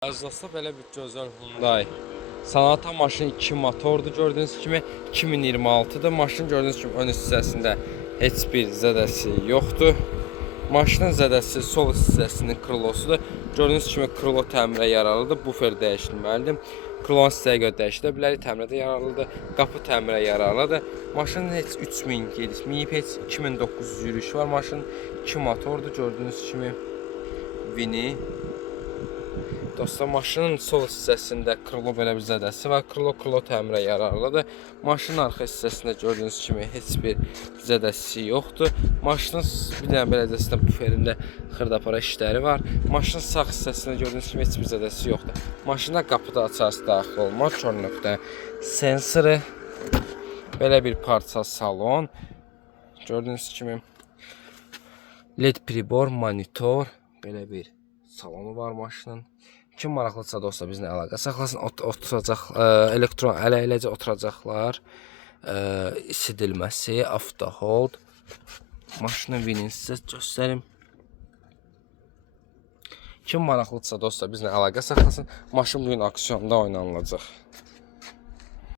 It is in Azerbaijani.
Əzasda belə bir gözəl Hyundai Sonata maşın 2 motordur. Gördüyünüz kimi 2026-dır. Maşın gördüyünüz kimi ön hissəsində heç bir zədəsi yoxdur. Maşının zədəsi sol hissəsinin krilosudur. Gördüyünüz kimi krilo təmirə yararlıdır. Bufer dəyişilməlidir. Krilonun istəyə görə dəyişilə bilərik. Təmirə də yararlıdır. Qapı təmirə yararlıdır. Maşının heç 3000 gedişməyib, heç 2900 yürüyüş var. Maşın 2 motordur. Gördüyünüz kimi Vini. Dostlar, maşının sol hissəsində krilo belə bir zədəsi var. Krilo təmirə yararlıdır. Maşının arxa hissəsində gördüyünüz kimi heç bir zədəsi yoxdur. Maşının bir dənə beləcəsində buferində xırdapara işləri var. Maşının sağ hissəsində gördüyünüz kimi heç bir zədəsi yoxdur. Maşında qapıda açarsı daxil olmaz. Kör nöqtə sensoru. Belə bir parça salon. Gördüyünüz kimi LED pribor, monitor. Belə bir salonu var maşının. Kim maraqlıdırsa dostlar bizimlə əlaqə saxlasın. Oturacaq, elektron ələyiləcə oturacaqlar. İsidilməsi, avto hold. Maşının vinini sizə göstərim. Kim maraqlıdırsa dostlar bizimlə əlaqə saxlasın. Maşın bugün auksionda oynanılacaq.